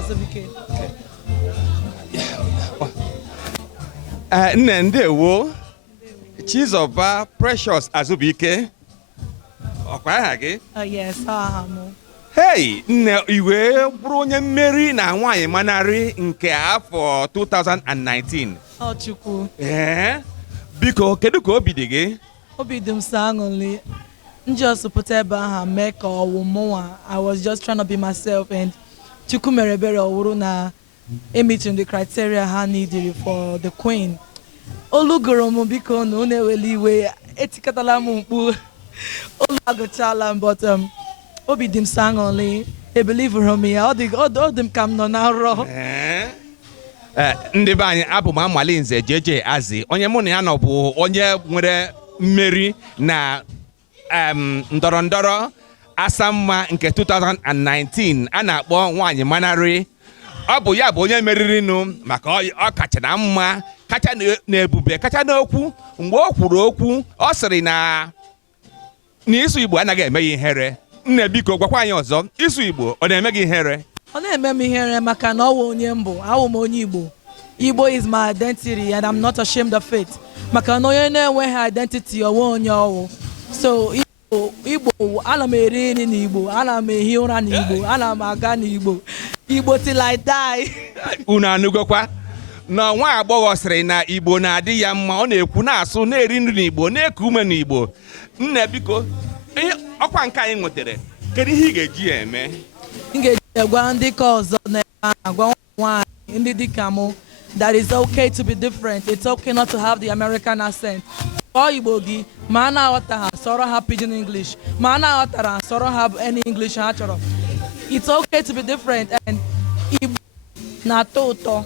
Azubike. Nne ndewo Chizoba Precious Azubike. Ọkwa aha gị? Yes, ahụ. Hey, nne iwe bụrụ onye mmeri na nwaanyị manarị nke afọ 2019. Ọ Chukwu. Biko, kedu ka obi dị gị? Obi dị m so aṅụrị. Just put ebe aha mee ka ọwụ mụnwa. I was just trying to be myself and Chukwu mere ebere ọwụrụ na meeting the criteria ha needed for the queen. Olugoro m biko na unu eweli iwe etikatala m mkpu. Olu agụchala m but obi dị m so aṅụrị. Ebelivụrụ m ya. Ọ dị m ka m nọ na nrọ. Ndị be anyị abụ m Amalinze JJ Azị onye mụ na ya nọ bụ onye nwere mmeri na ndọrọndọrọ asamma nke 2019 a na-akpọ nwaanyị manarị. Ọ bụ ya bụ onye meririnụ maka ọ kacha na mma, kacha na ebube, kacha n'okwu. Mgbe o kwuru okwu ọ sịrị na ịsụ Igbo anaghị eme ya ihere. Nne biko gwakwa anyị ọzọ, ịsụ Igbo ọ na-eme gị ihere? Ọ na-eme m ihere maka na ọ wụ onye mbụ, awụ m onye Igbo. Igbo is my identity and I'm not ashamed of it. Maka na onye na-enweghị identity ọwụ onye ọwụ. So Igbo, ana m eri nri n'Igbo, ana m ehi ụra n'Igbo, ana m aga n'Igbo. Igbo till I die. Unu anụgokwa na nwa agbọghọ sịrị na Igbo na-adị ya mma, ọ na-ekwu na-asụ na-eri nri n'Igbo, na-eku ume n'Igbo. Nne biko, ọkwa nke anyị nwetara, kedu ihe ị ga-eji ya eme? M ga-eji gwa ndị ka ọzọ na-agwa nwaanyị ndị dịka mụ that it's okay to be different. It's okay not to have the American accent. Ọ Igbo gị ma a na-aghọta ha sọrọ ha pidgin English, ma a na-aghọtara ha sọrọ ha any English ha chọrọ. It's okay to be different and Igbo na-atọ ụtọ.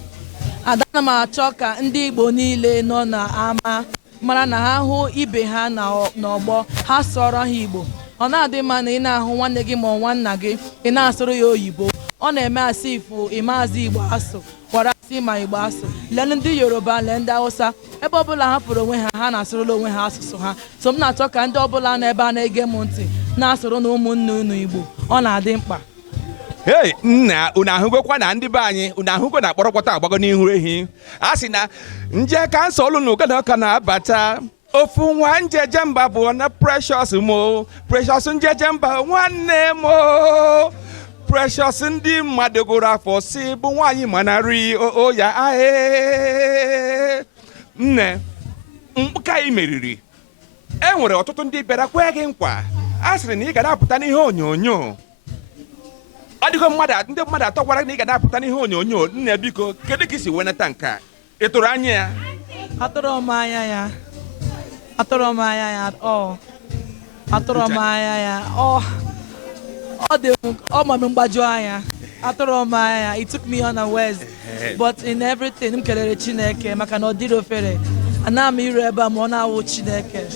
Adana m achọ ka ndị Igbo niile nọ n'ama mara na ha hụ ibe ha n'ọgbọ ha sọrọ ha Igbo. Ọ na-adị mma na ị na-ahụ nwanne gị ma nwanna gị ị na-asụrụ ya oyibo. Ọ na-eme asị ifu ịmaazị Igbo asụ kwara asị ma Igbo asụ. Lee ndị Yoruba, lee ndị Hausa, ebe ọbụla ha fụrụ onwe ha ha na-asụrụla onwe ha asụsụ ha. So m na-achọ ka ndị ọbụla nọ ebe a na-ege m ntị na-asụrụ na ụmụnne unu Igbo. Ọ na-adị mkpa. Hey, nna unu ahụgokwa na ndị be anyị unu ahụgo na akpọrọkpọta agbago n'ihu ehi. A sị na nje kansụl na ụka na ọka na-abata. Ofu nwa njeje mba bụ na Precious mo, Precious njeje mba nwanne mo. Precious ndị mmadụ gụrụ afọ si bụ nwaanyị manarị o ya ahee. Nne, mkpụka ị meriri. E nwere ọtụtụ ndị bịara kwee gị nkwa. A sịrị na ị ga na-apụta n'ihe onyonyo. Ọ dịgo ndị mmadụ atọ gwara na ị ga na-apụta n'ihe onyonyo. Nne biko, kedu ka isi wenata nke a? Ị tụrụ anya ya? Atụrụ m anya ya. Atụrụ m anya ya. Atụrụ m anya ya. Ọ dị ọ ma m mgbaju anya. Atụrụ m anya ya. It took me unawares. But in everything m kelere Chineke maka na ọ dịrị ofere. Ana m iru ebe a ma ọ na-awụ Chineke.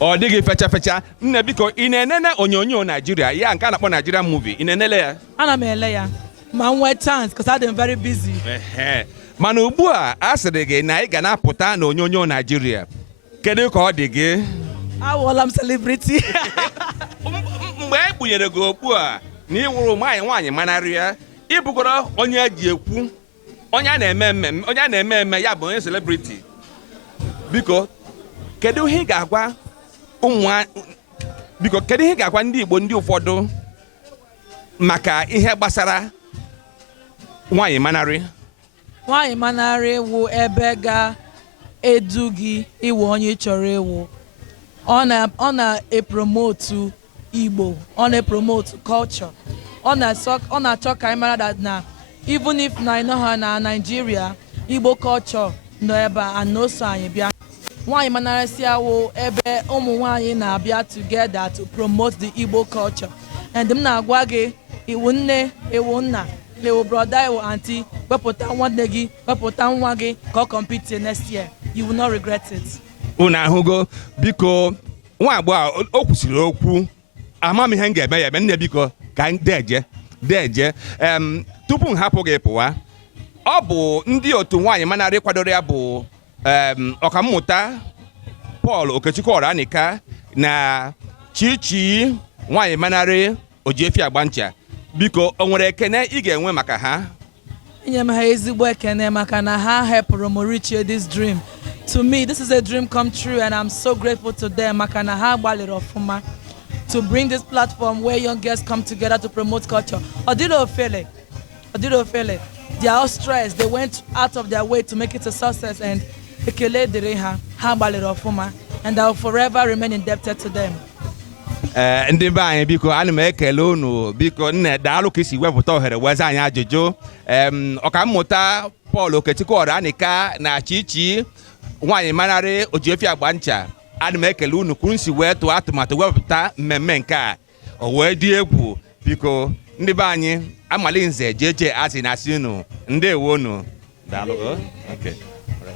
Ọ dịghị fecha fecha. Nne biko, ị na-enene onyonyo Nigeria ya nke a na-akpọ Nigerian movie, ị na-enele ya? Ana m ele ya ma m nwee chance because I'm very busy. Mana ugbu a sịrị gị na ị ga na-apụta na onyonyo Nigeria. Kedu ka ọ dị gị? Awụọla m celebrity. Mgbe e kpunyere gị okpu a na ị wụrụ nwaanyị manarị ya, ị bụgoro onye eji ekwu, onye a na-eme eme ya bụ onye celebrity. Biko, kedu ihe ị ga-agwa ndị Igbo ndị ụfọdụ maka ihe gbasara nwaanyị manarị? Nwaanyị manarị wụ ebe ga-edu gị ịwụ onye ị chọrọ ịwụ. Ọ na-epromotu Igbo, ọ na-epromotu culture. Ọ na-achọ ka anyị mara that na even if na ị nọ na Nigeria, Igbo culture nọ ebe a na oso anyị bịa. Nwaanyị manarị si awụ ebe ụmụ nwaanyị na-abịa together to promote the Igbo culture. And m na-agwa gị iwu nne, iwu nna, iwu brother, iwu auntie, wepụta nwanne gị, wepụta nwa gị ka ọ compete next year. You will not regret it. Unu ahụgo biko nwa agbọghọ o kwusiri okwu ama m ihe m ga-eme ya eme. Nne biko ka deje tupu m hapụ gị pụwa, ọ bụ ndị otu nwaanyị manarị kwadoro ya bụ ọkammụta Paul Okechukwu Oranika na Chichi nwaanyị manarị Ojiefi Agbancha. biko o nwere ekene ị ga-enwe maka ha? Enye m ha ezigbo ekene maka na ha helpụrụ m reach this dream. To me, this is a dream come true, and I'm so grateful to them maka na ha gbalịrị ọfụma to bring this platform where young girls come together to promote culture. Odilo Ofele. They are all stressed. They went out of their way to make it a success, and ekele dịrị ha gbalịrị ọfụma, and I will forever remain indebted to them. Ndị be anyị biko ana m ekele unu biko nne daalụ ka isi wepụta ohere weza anyị ajụjụ. Ọkammụta Paul Okechukwu Oranika na Chichi nwaanyị manarị Ojiefia agba ncha, ana m ekele unu kwuru si wee tụọ atụmatụ wepụta mmemme nke a o wee dị egwu. Biko ndị be anyị Amalinze JJ asị na asị unu ndewo unu daalụ. Okay.